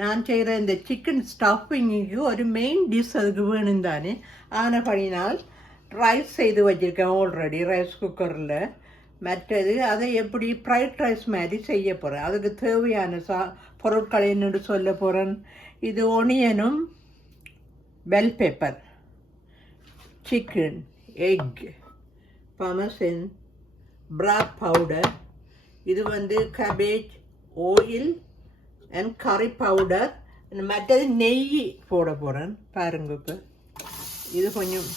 நான் செய்கிற இந்த சிக்கன் ஸ்டஃபிங்கு ஒரு மெயின் டிஷ் அதுக்கு வேணும் தானே. ஆனபடினால் ரைஸ் செய்து வச்சுருக்கேன் ஆல்ரெடி ரைஸ் குக்கரில். மற்றது அதை எப்படி ஃப்ரைட் ரைஸ் மாதிரி செய்ய போகிறேன். அதுக்கு தேவையான பொருட்களை என்னென்னு சொல்ல போகிறேன். இது ஒனியனும் பெல் பெப்பர், சிக்கன், எக், பமசன், பிராத் பவுடர், இது கேபேஜ், ஆயில் அண்ட் கறி பவுடர். மற்றது நெய் போட போகிறேன். பாருங்க, இப்போ இது கொஞ்சம்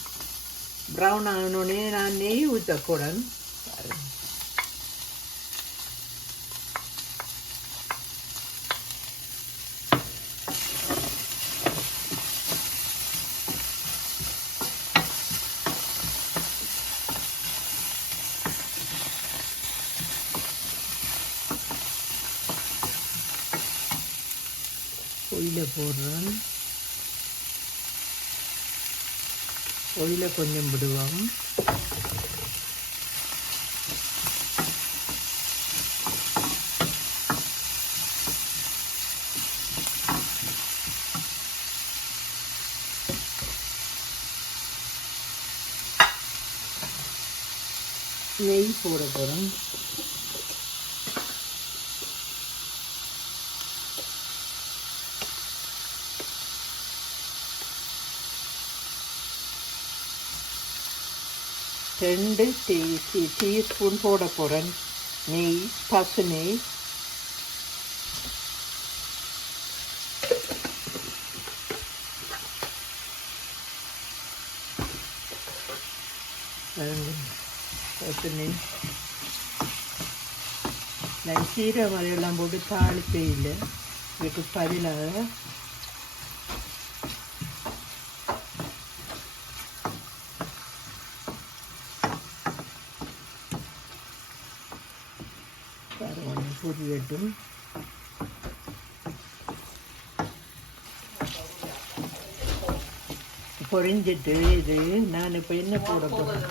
ப்ரௌன் ஆகணுன்னே நான் நெய் ஊற்ற போகிறேன். பாருங்க, ஒயில போடுறேன். ஒயில கொஞ்சம் விடுவோம். நெய் போட போகிறோம். ரெண்டு டீஸ்பூன் போட போகிறேன் நெய், பசு நெய். பசு நெய் நான் சீரகம் மாதிரியெல்லாம் போட்டு தாளிப்பே இல்லை. இதுக்கு பதிலாக பொரியட்டும். பொரிஞ்சிட்டு இது நான் இப்போ என்ன போட போகிறேன்,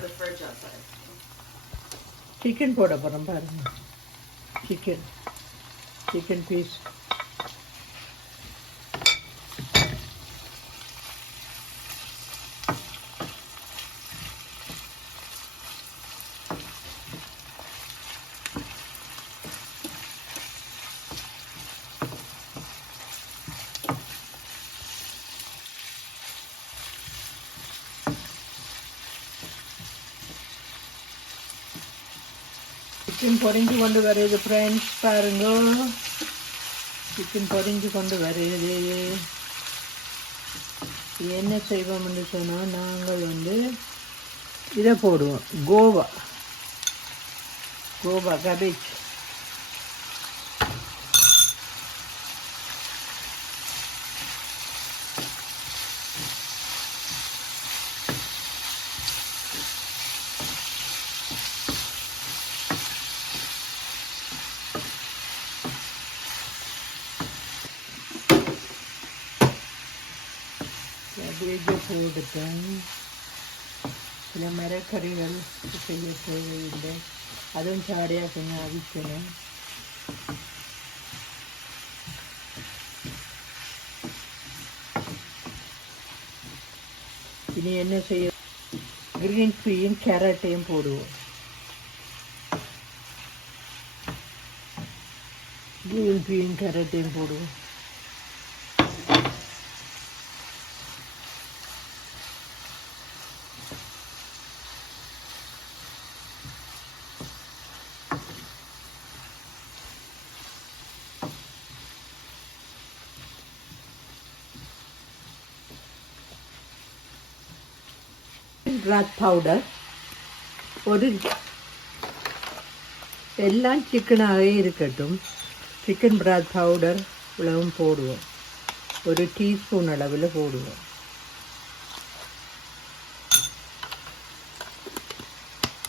சிக்கன் போட போகிறேன். பாருங்க, சிக்கன் பீஸ். சிக்கன் பொரிஞ்சு கொண்டு வருது ஃப்ரெண்ட்ஸ். பாருங்க, சிக்கன் பொரிஞ்சு கொண்டு வருது. என்ன செய்வோம்னு சொன்னால் நாங்கள் இதை போடுவோம், கோவா கேபேஜ். கேபேஜை போட்டுட்டேன். சில மரக்கறிகள் செய்ய தேவையில்லை, அதுவும் சாடியாக கொஞ்சம் அவிக்கணும். இனி என்ன செய்ய, கிரீன் பீயும் கேரட்டையும் போடுவோம். கிரீன் பீயும் கேரட்டையும் போடுவோம். பிராத் பவுடர் ஒரு எல்லாம் சிக்கனாகவே இருக்கட்டும். சிக்கன் பிராத் பவுடர் இவ்வளவும் போடுவோம், ஒரு டீஸ்பூன் அளவில் போடுவோம்.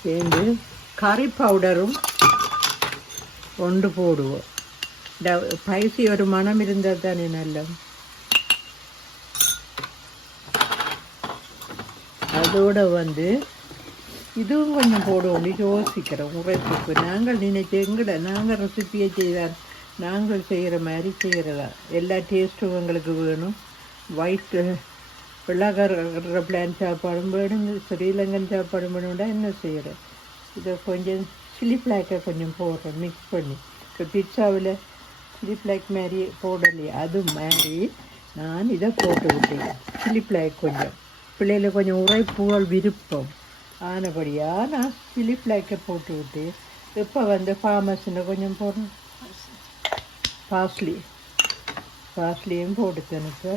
சேர்ந்து கறி பவுடரும் ஒன்று போடுவோம். ஸ்பைசி ஒரு மனம் இருந்தால் தானே நல்ல. அதோடு இதுவும் கொஞ்சம் போடுவோம். யோசிக்கிறோம் உரைப்புக்கு. நாங்கள் நினைச்சு நாங்கள் ரெசிப்பியை செய்தால் நாங்கள் செய்கிற மாதிரி செய்கிறதா. எல்லா டேஸ்ட்டும் எங்களுக்கு வேணும். ஒயிட்டு வெள்ளாக்கார பிளான் சாப்பாடும் வேணும், ஸ்ரீலங்கன் சாப்பாடும் வேணும்டா என்ன செய்கிறேன். இதை கொஞ்சம் சில்லி ஃப்ளாக்கை கொஞ்சம் போடுறேன் மிக்ஸ் பண்ணி. இப்போ பிட்சாவில் சில்லி ஃப்ளாக் மாதிரி போடலையே அது மாதிரி நான் இதை போட்டு விட்டேன். சில்லி ஃப்ளாக் கொஞ்சம் பிள்ளைகளை கொஞ்சம் உரைப்புகள் விருப்பம் ஆனபடியாக நான் சில்லி ஃப்ளாக்கை போட்டு விட்டேன். இப்போ ஃபார்மஸில் கொஞ்சம் போடுறேன். பாஸ்லியும் போட்டுத்தேன். இப்போ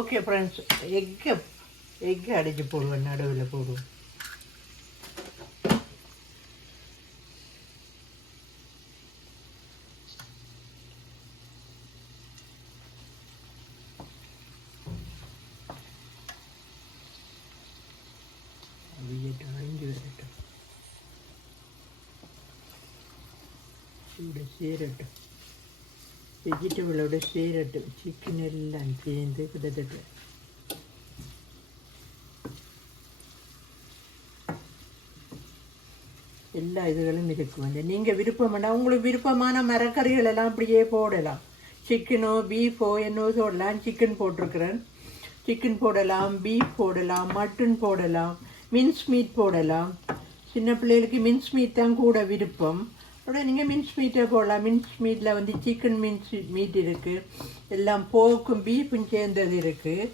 ஓகே ஃப்ரெண்ட்ஸ், எக்கு அடித்து போடுவேன், நடுவில் போடுவேன். அழிஞ்சு வரட்டும், சூட சேரட்டும், வெஜிடபிளோட சேரட்டும், சிக்கன் எல்லாம் சேர்ந்து கிட்டத்தட்ட எல்லா இதுகளும் இருக்கும். நீங்கள் விருப்பம்னா உங்களுக்கு விருப்பமான மரக்கறிகள் எல்லாம் அப்படியே போடலாம். சிக்கனோ பீஃபோ என்னோ போடலாம். சிக்கன் போட்டிருக்கிறேன். சிக்கன் போடலாம், பீஃப் போடலாம், மட்டன் போடலாம், மின்ஸ் மீட் போடலாம். சின்ன பிள்ளைகளுக்கு மின்ஸ் மீட் தான் கூட விருப்பம். அப்படியே நீங்கள் மின்ஸ் மீட்டை போடலாம். மின்ஸ் மீட்டில் சிக்கன் மின்ஸ் மீட் இருக்குது, எல்லாம் போக்கும் பீஃபும் சேர்ந்தது இருக்குது.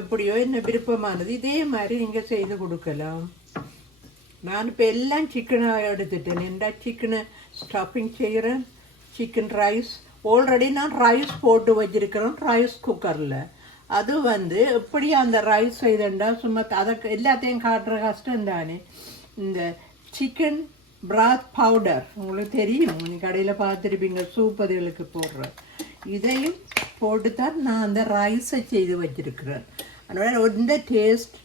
எப்படியோ என்ன விருப்பமானது இதே மாதிரி நீங்கள் செய்து கொடுக்கலாம். நான் இப்போ எல்லாம் சிக்கனாக எடுத்துட்டேன். ஏன்டா சிக்கனை ஸ்டஃபிங் செய்கிறேன். சிக்கன் ரைஸ் ஆல்ரெடி நான் ரைஸ் போட்டு வச்சுருக்கிறேன் ரைஸ் குக்கரில். அது எப்படி அந்த ரைஸ் செய்தேன்டா சும்மா அதை எல்லாத்தையும் காட்டுற கஷ்டம் தானே. இந்த சிக்கன் பிராத் பவுடர் உங்களுக்கு தெரியும், நீங்கள் கடையில் பார்த்துருப்பீங்க, சூப் அதுகளுக்கு போடுறேன். இதையும் போட்டு தான் நான் அந்த ரைஸை செய்து வச்சுருக்கிறேன். அதனால் இந்த டேஸ்ட்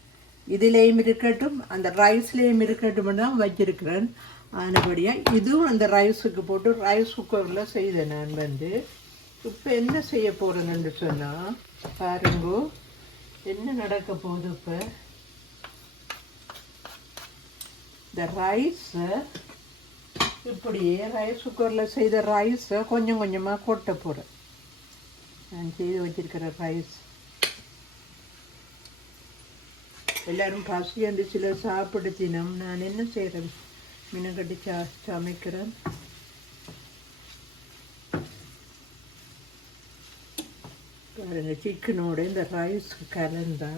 இதுலேயும் இருக்கட்டும் அந்த ரைஸ்லேயும் இருக்கட்டும் தான் வச்சுருக்கிறேன். ஆனபடியாக இதுவும் அந்த ரைஸுக்கு போட்டு ரைஸ் குக்கரில் செய்தேன். நான் இப்போ என்ன செய்ய போகிறேன்னு சொன்னால் பாருங்கோ என்ன நடக்க போகுது. இப்போ இந்த ரைஸை இப்படியே ரைஸ் குக்கரில் செய்த ரைஸை கொஞ்சம் கொஞ்சமாக கொட்ட போகிறேன். நான் செய்து வச்சுருக்கிற ரைஸ் எல்லோரும் பசி சில சாப்பிடுத்தினோம். நான் என்ன செய்கிறேன், மினக்கட்டி சமைக்கிறேன். பாருங்கள் சிக்கனோட இந்த ரைஸ் கலந்தா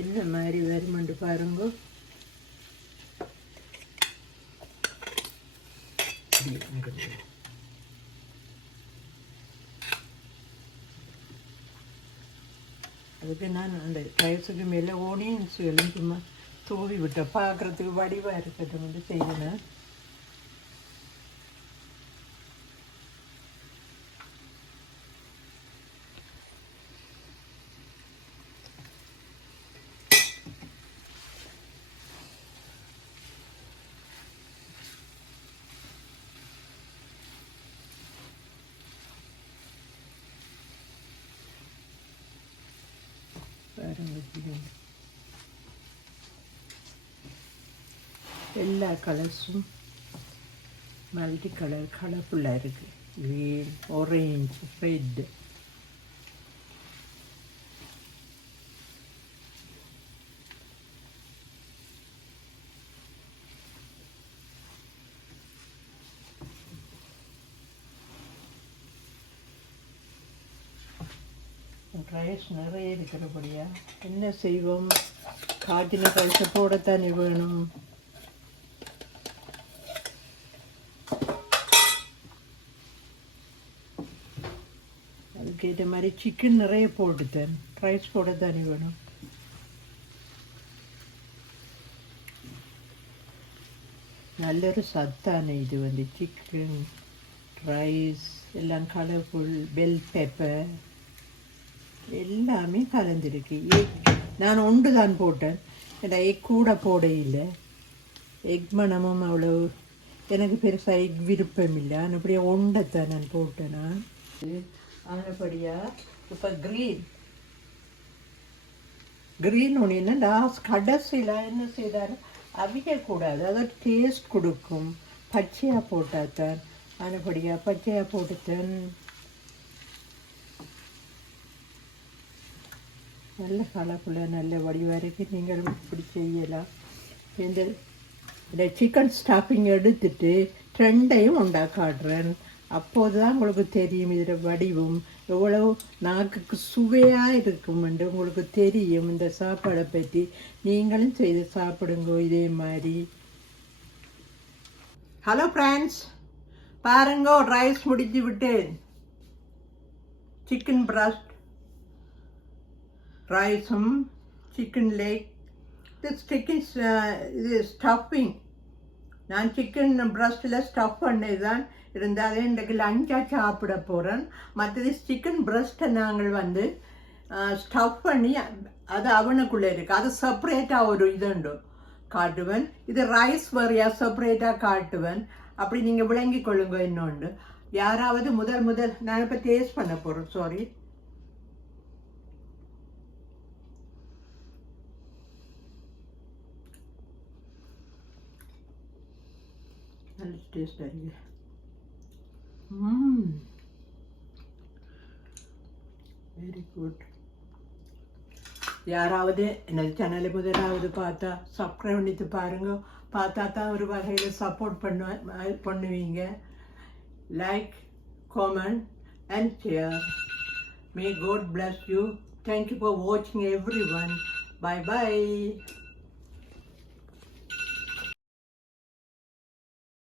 என்ன மாதிரி வருமெண்டு பாருங்க. அதுக்கு நான் அந்த ரைஸுக்கு மேலே ஓனியன்ஸ் எல்லாம் சும்மா தூவி விட்டேன், பார்க்குறதுக்கு வடிவாக இருக்கட்டும் செய்யணும். எல்லா கலர்ஸும் மல்டி கலர்ஃபுல்லாக இருக்குது. Green, orange, red. ரைஸ் நிறைய இருக்கிறபடியா என்ன செய்வோம், காட்டின ரைஸை போடத்தானே வேணும். அதுக்கேற்ற மாதிரி சிக்கன் நிறைய போட்டுத்தேன், ரைஸ் போடத்தானே வேணும். நல்லொரு சத்தான இது சிக்கன் ரைஸ் எல்லாம் கலர்ஃபுல். பெல் பெப்பர் எல்லாமே கலந்துருக்கு. எக் நான் ஒன்று தான் போட்டேன், ஏன்னா எக் கூட போட இல்லை. எக் மணமும் அவ்வளோ எனக்கு பெருசாக விருப்பம் இல்லை நான் இப்படியே ஒண்டைத்தான் நான் போட்டேன்னா ஆனபடியாக இப்போ க்ரீன் ஒன்று லாஸ்ட் கடைசியில் என்ன செய்தார் அவிக்கக்கூடாது அதோட டேஸ்ட் கொடுக்கும் பச்சையாக போட்டாத்தான் ஆனபடியாக பச்சையாக போட்டுத்தேன் நல்ல கலக்குள்ள நல்ல வடிவரைக்கு நீங்கள் இப்படி செய்யலாம் இந்த சிக்கன் ஸ்டஃபிங் எடுத்துட்டு ரெண்டையும் காட்டுறேன் அப்போது தான் உங்களுக்கு தெரியும் இதில் வடிவும் எவ்வளவு நாக்குக்கு சுவையாக இருக்கும் என்று உங்களுக்கு தெரியும் இந்த சாப்பாடை பற்றி நீங்களும் செய்து சாப்பிடுங்க இதே மாதிரி ஹலோ ஃப்ரெண்ட்ஸ் பாருங்க ரைஸ் முடித்து விட்டேன் சிக்கன் பிரஸ்ட் ரைஸும் சிக்கன் லெக் இது ஸ்டஃபிங் நான் சிக்கன் பிரஸ்ட்டில் ஸ்டஃப் பண்ணது தான் இருந்தால் இன்றைக்கு லஞ்சாக சாப்பிட போகிறேன் மற்றது சிக்கன் பிரஸ்ட்டை நாங்கள் வந்து ஸ்டஃப் பண்ணி அது அவனுக்குள்ளே இருக்குது அது செப்பரேட்டாக ஒரு இதுண்டு காட்டுவேன் இது ரைஸ் வரையாக செப்பரேட்டாக காட்டுவேன் அப்படி நீங்கள் விளங்கி கொள்ளுங்க இன்னொன்று யாராவது முதல் நான் இப்போ டேஸ்ட் பண்ண போகிறேன் சாரி நல்ல டேஸ்டாக இருக்கு வெரி குட் யாராவது எனது சேனலை முதலாவது பார்த்தா சப்ஸ்கிரைப் பண்ணிட்டு பாருங்க பார்த்தா தான் ஒரு வகையில் சப்போர்ட் பண்ணுவீங்க like comment and share may God bless you thank you for வாட்சிங் எவ்ரி ஒன் பை பை